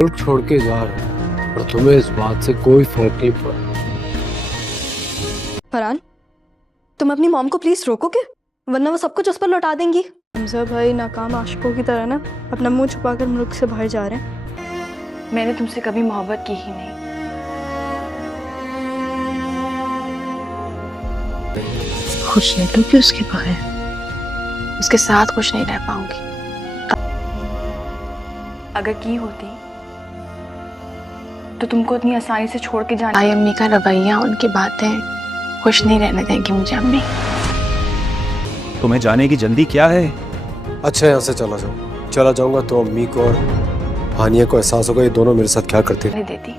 मुल्क छोड़ के जा रहा हूँ और तुम्हें इस बात से कोई फर्क नहीं पड़ा। फरहान, तुम अपनी मॉम को प्लीज रोकोगे, वरना वो सब कुछ उस पर लौटा देंगी। हमजा भाई नाकाम आशिकों की तरह ना अपना मुंह छुपाकर मुल्क से बाहर जा रहे हैं। मैंने तुमसे कभी मोहब्बत की ही नहीं। खुश रह लूंगी उसके बगैर, उसके साथ खुश नहीं रह पाऊंगी। अगर की होती तो तुमको इतनी आसानी से छोड़ के जाना। आई अम्मी का रवैया, उनकी बातें खुश नहीं रहने देंगी मुझे अम्मी। तुम्हें जाने की जल्दी क्या है? अच्छा यहाँ से चला जाओ। चला जाऊंगा तो अम्मी को और हानिया को एहसास होगा ये दोनों मेरे साथ क्या करते हैं। नहीं देती।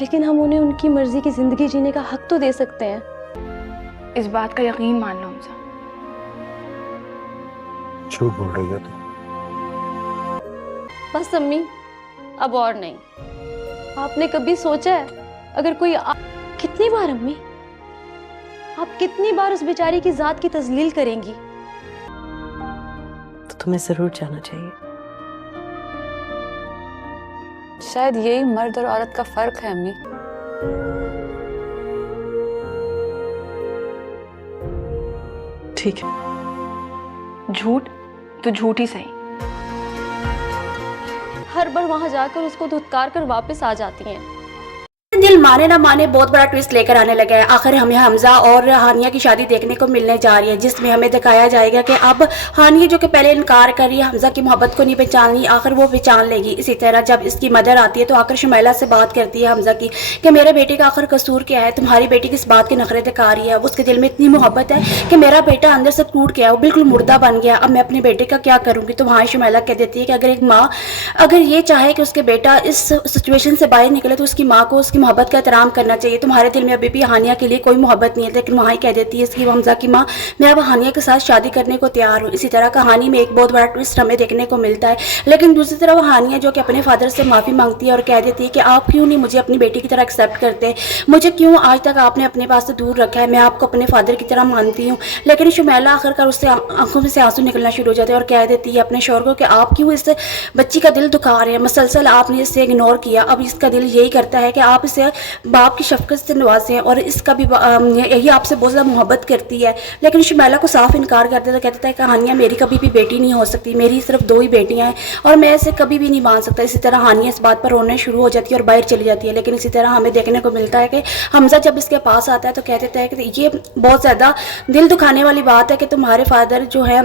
लेकिन हम उन्हें उनकी मर्जी की जिंदगी जीने का हक तो दे सकते हैं। इस बात का यकीन मान लो हमजा। झूठ बोल रही है तुम। बस अम्मी, अब और नहीं। आपने कभी सोचा है अगर कोई कितनी बार अम्मी, आप कितनी बार उस बेचारी की जात की तजलील करेंगी? तो तुम्हें जरूर जाना चाहिए। शायद यही मर्द और औरत का फर्क है अम्मी। ठीक है। झूठ तो झूठ ही सही। हर बार वहां जाकर उसको धुतकार कर वापस आ जाती हैं। दिल माने ना माने बहुत बड़ा ट्विस्ट लेकर आने लगा है। आखिर हमें हमजा और हानिया की शादी देखने को मिलने जा रही है, जिसमें हमें दिखाया जाएगा कि अब हानिया जो कि पहले इनकार कर रही है, हमजा की मोहब्बत को नहीं पहचान रही, आखिर वो पहचान लेगी। इसी तरह जब इसकी मदर आती है तो आखिर शुमैला से बात करती है हमजा की कि मेरे बेटे का आखिर कसूर क्या है, तुम्हारी बेटी किस बात की नखरे दिखा रही है। उसके दिल में इतनी मोहब्बत है कि मेरा बेटा अंदर से टूट गया, वो बिल्कुल मुर्दा बन गया, अब मैं अपने बेटे का क्या करूँगी। तो वहाँ शुमैला कह देती है कि अगर एक माँ अगर ये चाहे कि उसके बेटा इस सिचुएशन से बाहर निकले तो उसकी माँ को उसकी मोहब्बत का एहतराम करना चाहिए। तुम्हारे दिल में अभी भी हानिया के लिए कोई मोहब्बत नहीं है। लेकिन वहाँ कह देती है इसकी हमजा की माँ, मैं अब हानिया के साथ शादी करने को तैयार हूँ। इसी तरह कहानी में एक बहुत बड़ा ट्विस्ट हमें देखने को मिलता है। लेकिन दूसरी तरफ हानिया जो कि अपने फादर से माफ़ी मांगती है और कह देती है कि आप क्यों नहीं मुझे अपनी बेटी की तरह एक्सेप्ट करते, मुझे क्यों आज तक आपने अपने पास से दूर रखा है, मैं आपको अपने फादर की तरह मानती हूँ। लेकिन शुमैला आखिरकार उससे आंखों में से आंसू निकलना शुरू हो जाते हैं और कह देती है अपने शौहर को कि आप क्यों इस बच्ची का दिल दुखा रहे हैं, मसलसल आपने इसे इग्नोर किया, अब इसका दिल यही करता है कि आप इसे बाप की शफकत से नवाजें और इसका भी यही आपसे बहुत ज़्यादा मोहब्बत करती है। लेकिन शुमैला को साफ इनकार कर देता, कहता है कि हानिया मेरी कभी भी बेटी नहीं हो सकती, मेरी सिर्फ 2 ही बेटियां हैं और मैं इसे कभी भी नहीं मान सकता। इसी तरह हानिया इस बात पर रोने शुरू हो जाती है और बाहर चली जाती है। लेकिन इसी तरह हमें देखने को मिलता है कि हमजा जब इसके पास आता है तो कह देता है कि ये बहुत ज़्यादा दिल दुखाने वाली बात है कि तुम्हारे फादर जो है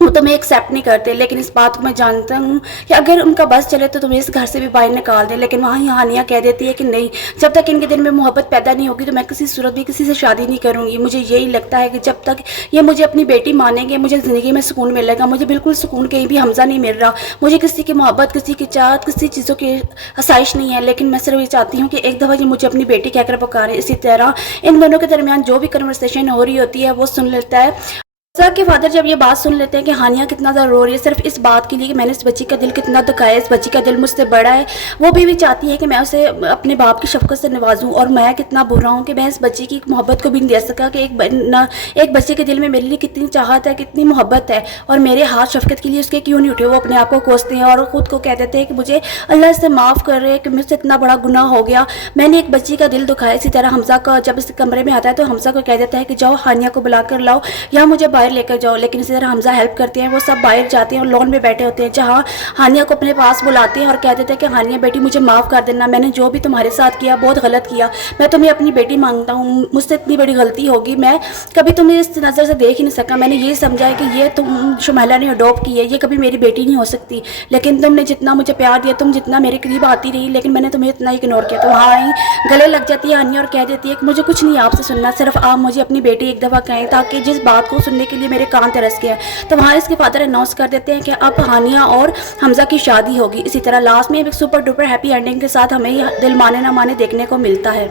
वो तुम्हें एक्सेप्ट नहीं करते। लेकिन इस बात को मैं जानता हूँ कि अगर उनका बस चले तो तुम्हें इस घर से भी बाहर निकाल दें। लेकिन वहाँ हानिया कह देती है कि नहीं, जब तक इनके दिल में मोहब्बत पैदा नहीं होगी तो मैं किसी सूरत भी किसी से शादी नहीं करूँगी। मुझे यही लगता है कि जब तक ये मुझे अपनी बेटी मानेंगे मुझे ज़िंदगी में सुकून मिलेगा। मुझे बिल्कुल सुकून कहीं भी हमजा नहीं मिल रहा, मुझे किसी की मोहब्बत, किसी की चाहत, किसी चीज़ों की आसाइश नहीं है। लेकिन मैं सिर्फ ये चाहती हूँ कि एक दफ़ा ये मुझे अपनी बेटी कहकर पुकारे। इसी तरह इन दोनों के दरमियान जो भी कन्वर्सेशन हो रही होती है वो सुन लेता है। सर के फादर जब ये बात सुन लेते हैं कि हानिया कितना ज़्यादा रो रही है सिर्फ इस बात के लिए कि मैंने इस बच्ची का दिल कितना दुखाया, इस बच्ची का दिल मुझसे बड़ा है, वो भी चाहती है कि मैं उसे अपने बाप की शफकत से नवाजूं और मैं कितना बुरा हूँ कि मैं इस बच्ची की मोहब्बत को भी नहीं दे सका कि एक बच्चे के दिल में मेरे लिए कितनी चाहत है, कितनी मोहब्बत है और मेरे हाथ शफकत के लिए उसके क्यों नहीं उठे। वो अपने आप को कोसते हैं और ख़ुद को कह देते हैं कि मुझे अल्लाह से माफ़ कर रहे हैं कि मुझसे इतना बड़ा गुनाह हो गया, मैंने एक बच्ची का दिल दुखाया। इसी तरह हमजा का जब इस कमरे में आता है तो हमजा को कह देता है कि जाओ हानिया को बुला कर लाओ या मुझे बाहर लेकर जाओ। लेकिन इसी तरह हमजा हेल्प करते हैं, वो सब बाहर जाते हैं और लॉन में बैठे होते हैं जहाँ हानिया को अपने पास बुलाते हैं और कह देते हैं कि हानिया बेटी मुझे माफ़ कर देना, मैंने जो भी तुम्हारे साथ किया बहुत गलत किया, मैं तुम्हें अपनी बेटी मांगता हूँ, मुझसे इतनी बड़ी गलती होगी, मैं कभी तुम्हें इस नज़र से देख ही नहीं सका, मैंने ये समझा है कि ये तुम शुमैला ने अडॉप्ट की है, ये कभी मेरी बेटी नहीं हो सकती। लेकिन तुमने जितना मुझे प्यार दिया, तुम जितना मेरे करीब आती रही, लेकिन मैंने तुम्हें इतना इग्नोर किया। तो वहाँ ही गले लग जाती है हानिया और कह देती है कि मुझे कुछ नहीं आपसे सुनना, सिर्फ आप मुझे अपनी बेटी एक दफ़ा कहें, ताकि जिस बात को सुनने के लिए मेरे कान तरस गया। तो वहाँ इसके फादर अनाउंस कर देते हैं कि अब हानिया और हमजा की शादी होगी। इसी तरह लास्ट में एक सुपर डुपर हैप्पी एंडिंग के साथ हमें दिल माने ना माने देखने को मिलता है।